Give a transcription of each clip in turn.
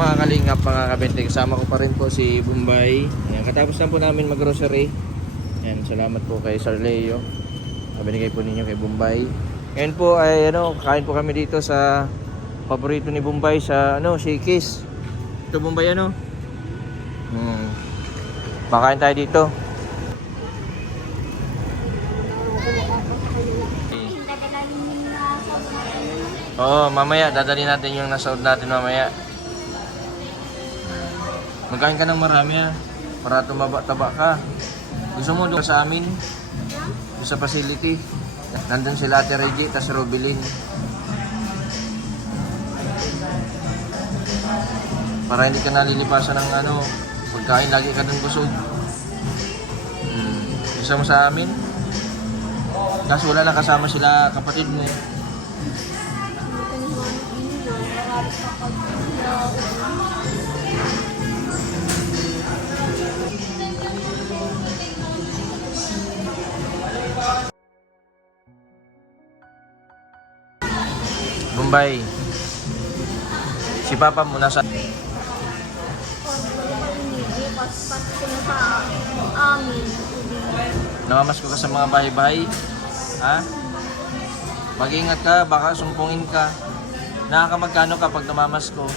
mga kalingap, mga kabente, kasama ko pa rin po si Bombay. Ayan, katapos lang po namin mag-grocery. Ayan, salamat po kay Sir Leo. Binigay po ninyo kay Bombay. Ngayon po ay kain po kami dito sa paborito ni Bombay sa Shakey's. Ito Bombay Makain tayo dito. Oo, mamaya dadali natin yung nasold natin mamaya. Magkain ka ng marami para tumaba-taba ka. Gusto mo doon sa amin? Doon sa facility. Nandun sila Ate Reggie, tas Robilin. Para hindi ka nalilipasan ng pagkain, lagi ka doon busog. Gusto mo sa amin? Kaso wala lang kasama sila kapatid mo. Bombay, si Papa mo nasa namamasko ka sa mga bahay-bahay? Ha? Mag-ingat ka, baka sumpungin ka. Nakakamagkano ka pag namamasko?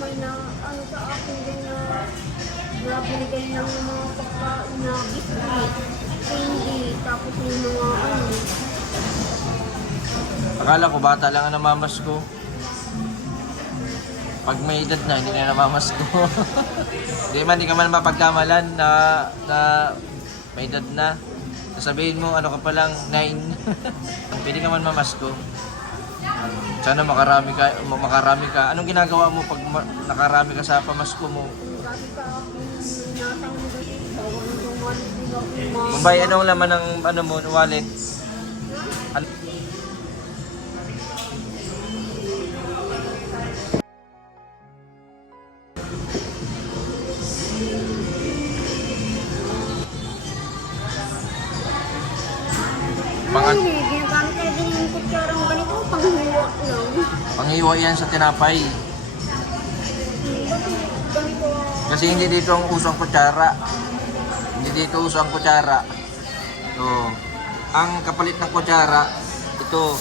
May na sa akin din na binigay ng mga pagkain na biscuit, candy, tapos yung mga Akala ko bata lang ang namamasko. Pag may edad na, hindi na namamasko. Hindi ka man mapagkamalan na may edad na. Sabihin mo, ano ka pa lang, 9. Pwede ka man mamasko. Sana makarami ka. Anong ginagawa mo pag nakarami ka sa pamasko mo? Bombay, anong laman ng mo, wallet? Ginagamit tayo din yung kutsarang ganito, panghiwa lang. Panghiwa yan sa tinapay. Kasi hindi dito ang usong kutsara. Hindi dito usong kutsara. Ito. Ang kapalit ng kutsara, ito.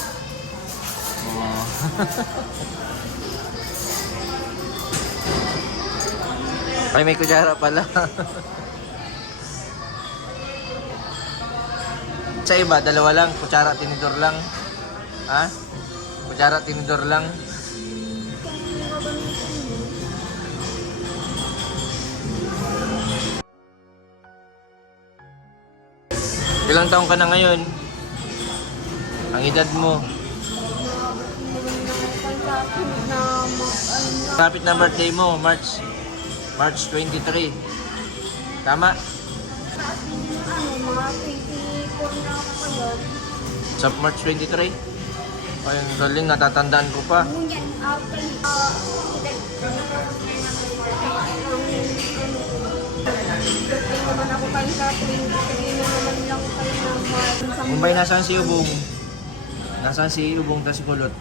Oh. Ay, may kutsara pala. Sa iba, dalawa lang, kutsara, tinidor lang. Ha? Kutsara, tinidor lang. Ilang taong ka na ngayon? Ang edad mo? Kapit na birthday mo, March 23. Tama? Mga 24 na ako ngayon. Sa March 23? Ayun, galing, natatandaan ko pa. Ngunyan, after birthday naman ako kayo sa 23 naman lang kayo na March. Bombay, nasaan si Ubong? Nasaan si Ubong ta si Kulot?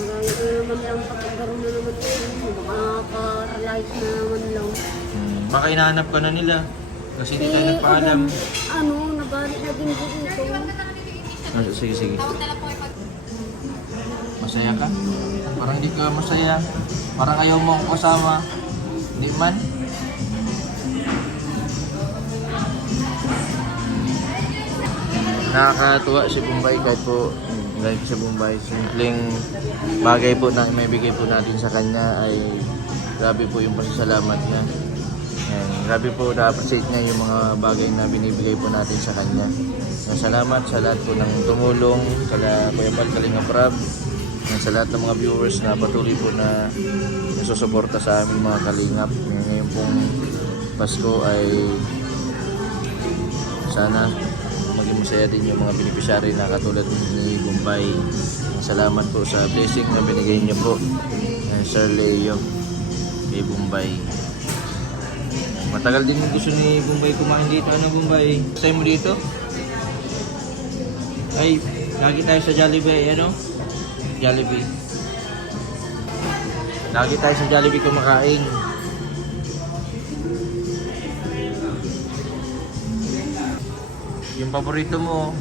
Marami ko naman lang pagkakaroon na naman kayo. Makaka-realize na naman lang. Baka hinahanap ka na nila. Kasi hindi tayo nagpaalam. Nagalit na din po dito. Sige. Masaya ka? Parang hindi ka masaya. Parang ayaw mo akong kasama. Hindi man? Nakakatuwa si Bombay kahit po galing sa Bombay. Simpleng bagay po na may bigay po natin sa kanya ay grabe po yung pasasalamat niya. And grabe po na-appreciate niya yung mga bagay na binibigay po natin sa kanya. Salamat sa lahat po ng tumulong, sa Kuya Bal Kalinga Prab, sa lahat ng mga viewers na patuloy po na nasusuporta sa aming mga kalingap. Ngayon pong Pasko ay sana maging masaya din yung mga beneficiary na katulad ni Bombay. Salamat po sa blessing na binigay niyo po, Sir Leo, kay Bombay. Matagal din gusto ni Bombay kumain dito. Ano Bombay? First time mo dito? Ay, lagi tayo sa Jollibee, Jollibee. Lagi tayo sa Jollibee kumakain. Yung paborito mo.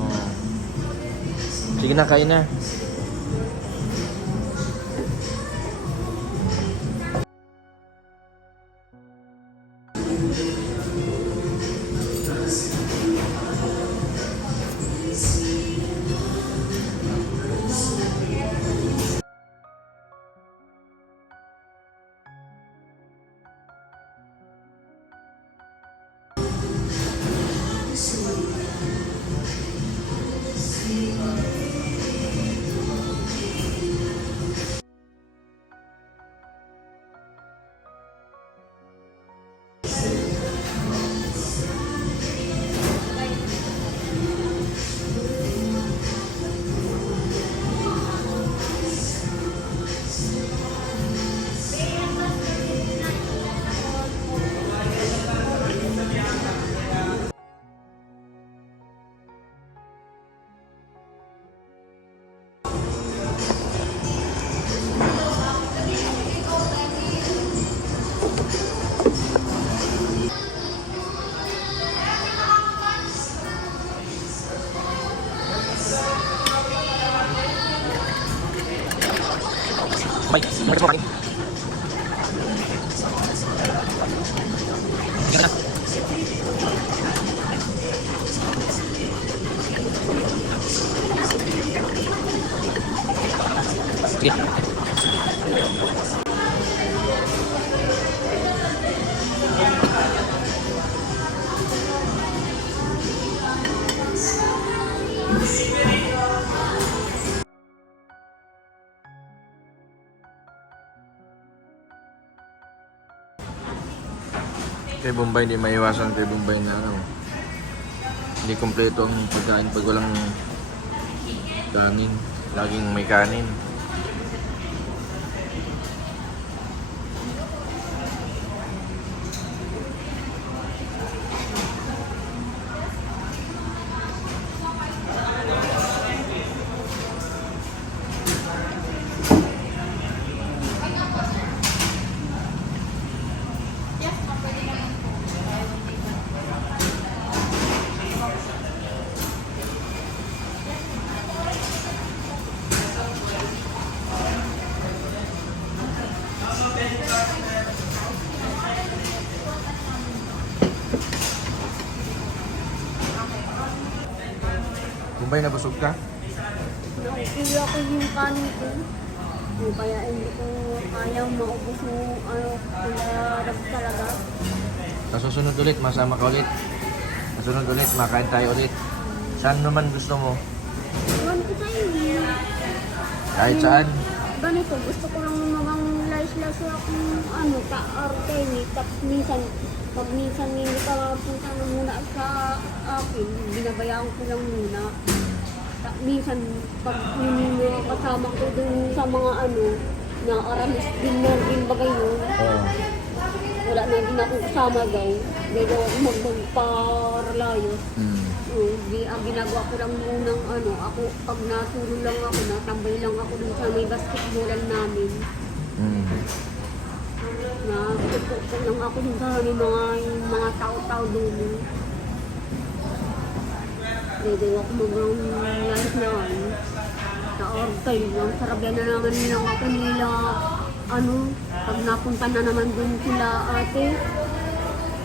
Oh. Sige na, kain na. Bye. Kay Bombay, hindi maiwasan kay Bombay na ano. Hindi kompleto ang pagkain pag walang kanin. Laging may kanin. Bombay, nabusog ka? Nakukuha ko yung kanin ko. Kaya hindi ko kaya maubos yung kularag talaga. Sa susunod ulit, masama ka ulit. Sa susunod ulit, makain tayo ulit. Saan naman gusto mo? Iwan ko sa inyo. Kahit saan? Ganito, gusto ko lang magang lice-lice akong ka-arte ni. Tapos pag minsan hindi ka punta na muna sa akin, binabayaan ko lang muna. Minsan, pag yung mga kasama ko dun sa mga na aramis din na din bagay yun, Oo. wala na din akong kasama daw. Dito ako magparlayos. Ang ginagawa ko lang munang ako, pag natulog lang ako, natambay lang ako dun sa may basketballan namin. Na tutok lang ako dun sa mga tao-tao dun. Dito ako mag-live na sa ortay. Ang sarap yan na naman lang ako nila. Pag napunta na naman dun sila ate.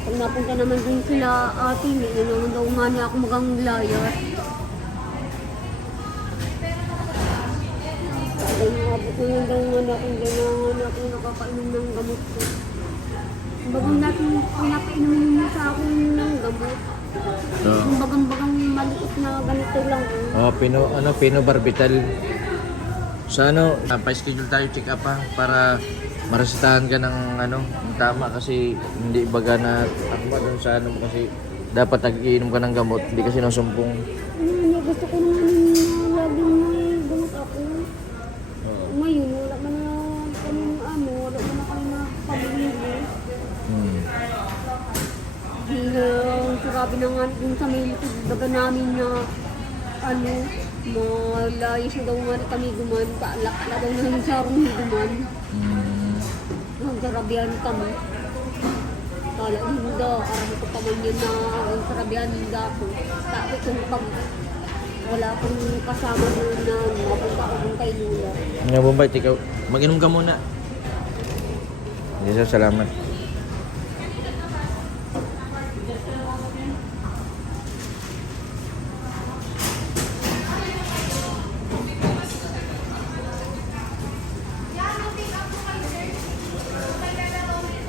Pag napunta naman dun sila ate, hindi na naman daw nga niya ako magang layas. Dahil nabot na yun daw nga natin, dahil na ako nakakainom ng gamot ko. Bagang natin, kung napainumin mo sa akin ng gamot, yung bagang maliit na ganito lang. Pinobarbital. Sa pa-schedule tayo check up para maresetahan ka ng ng tama kasi hindi baga na akma doon sa mo kasi dapat nag-iinom ka ng gamot, hindi kasi nasumpong. Gusto ko naman na laging may gamot ako. Ngayon, wala man na kami wala man na kami na pabili. Sirabi na nga dun sa may likod baga namin na Malayo siya daw nga rin kami guman. Kaalak na daw namin sa arong guman. Ang sarabihan kami. Kala hindi, aram ko pa man yun na ang sarabihan hindi ako. Sabi kung pag wala akong kasama doon na mapunta ako dun kay Lula. Nga Bombay, ikaw, mag-inom ka muna. Jesus, salamat.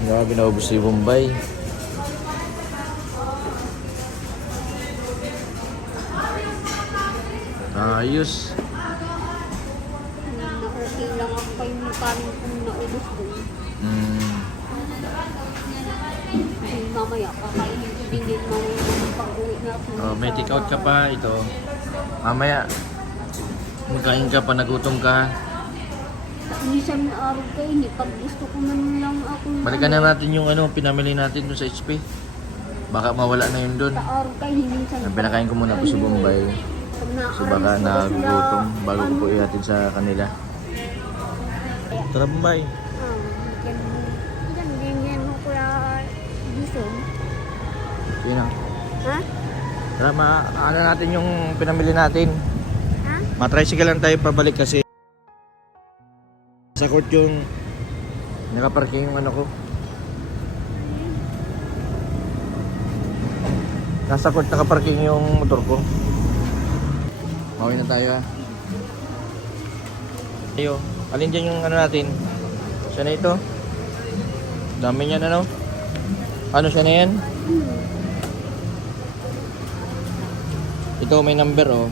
Grabe, naubos si Bombay. Ayos. Na-okay lang ako kay kanin kung naubos ko. Kasi mamaya kakainin ko din yun mamaya pag-uwi na ako. Oh, may take out ka pa ito. Mamaya, magkain ka pa, nagutom ka. Minsan araw kayo ni pag gusto ko man lang ako. Balikan na natin yung pinamili natin doon sa HP. Baka mawala na yun doon. Sa araw kayo ni minsan. Pinakain ko muna po si Bombay. So baka nagugutom bago ko po ihatid sa kanila. Tara Bombay. Yan mo kuya Bison. Sige na. Ha? Tara, ano natin yung pinamili natin. Ha? Matricycle lang tayo pabalik kasi sa court yung nakaparking yung ano ko. Nasa court nakaparking yung motor ko. Mauwi na tayo ha. Ayo, alin dyan yung ano natin? Siya na ito? Dami niyan ano? Ano siya na yan? Ito may number oh.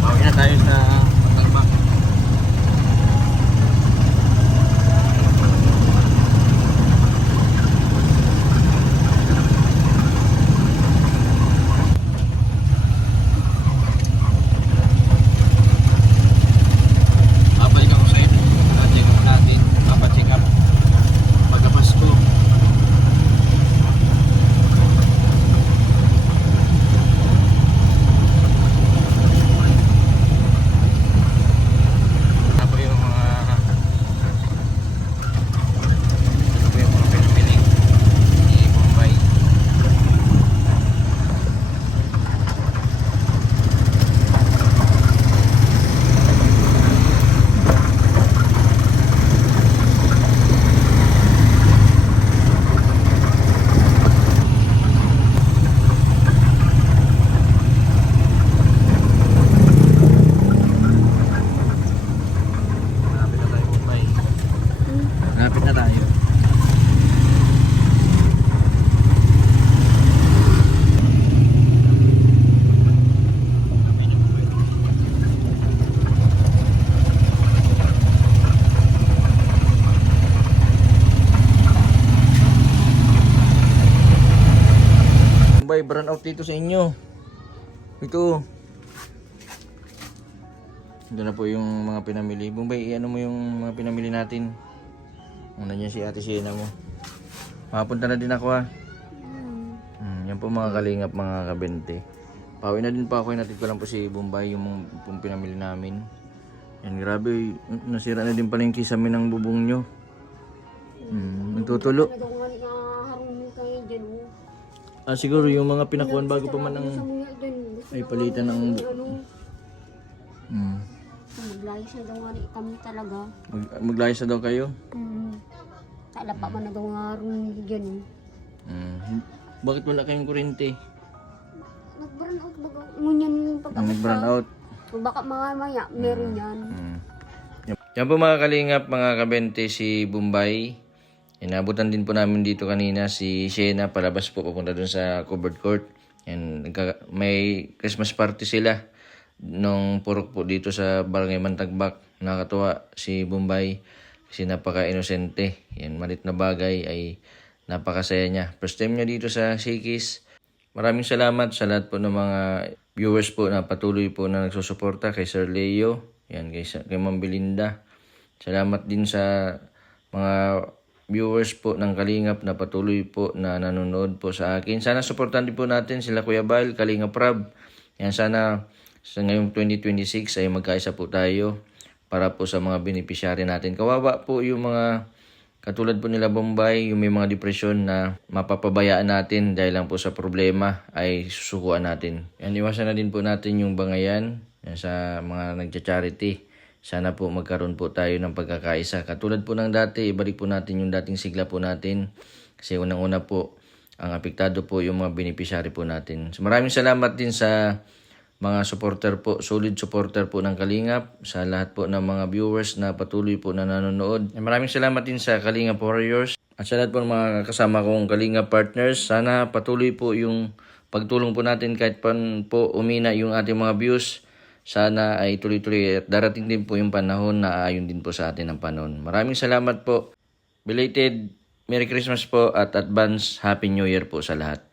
Mauwi na tayo sa Pagkalbak. Babalik ako sa iyo. Check up natin. Papacheck up. Pagkapasko. Ito yung mga pinipili ni Bombay. Malapit na tayo Bombay. Malapit na tayo. Bombay, burn out dito sa inyo. Ito. Ito na po yung mga pinamili. Bombay, ano mo yung mga pinamili natin? Una niya si Ate Siena mo. Makapunta na din ako ha. Yan po mga kalingap, mga kabente. Pauwi na din po ako. Natid ko lang po si Bombay yung pinamili namin. Yan, grabe. Nasira na din pala yung kisame ng bubong nyo. Nagtutulo. Ano daw nga nga harong kayo dyan. Siguro yung mga pinakuan bago pa man ang ay palitan ng Maglayas na daw nga rin kami talaga. maglayas na daw kayo. Tala pa man na daw nga rin dyan. Bakit wala kayong kuryente? Nag-burn out baga. Ngunyan pag Nag-burn out. Baka mamaya meron yan. Yan po mga kalingap, mga kabente, si Bombay. Inabutan din po namin dito kanina si Siena, palabas po papunta dun sa covered court. And may Christmas party sila nung purok po dito sa Barangay Mantagbak. Nakakatuwa si Bombay kasi napaka-inosente. Yan, malit na bagay ay napakasaya niya. First time niya dito sa Shakey's. Maraming salamat sa lahat po ng mga viewers po na patuloy po na nagsusuporta kay Sir Leo. Yan, kay Ma'am Belinda. Salamat din sa mga viewers po ng Kalingap na patuloy po na nanonood po sa akin. Sana supportan din po natin sila Kuya Bal, Kalingap Rab. Yan, sana sa ngayong 2026 ay magkaisa po tayo para po sa mga beneficiary natin. Kawawa po yung mga katulad po nila Bombay, yung may mga depresyon na mapapabayaan natin dahil lang po sa problema ay susukuan natin. Yan, iwasan na din po natin yung bangayan yan, sa mga nagcha-charity. Sana po magkaroon po tayo ng pagkakaisa. Katulad po ng dati, ibalik po natin yung dating sigla po natin. Kasi unang-una po, ang apektado po yung mga beneficiary po natin. So maraming salamat din sa mga supporter po, solid supporter po ng Kalingap. Sa lahat po ng mga viewers na patuloy po na nanonood. Maraming salamat din sa Kalingap Warriors. At sa lahat po ng mga kasama kong Kalingap partners. Sana patuloy po yung pagtulong po natin kahit pa po umina yung ating mga views. Sana ay tuloy-tuloy at darating din po yung panahon na aayon din po sa atin ang panahon. Maraming salamat po. Belated Merry Christmas po at advance Happy New Year po sa lahat.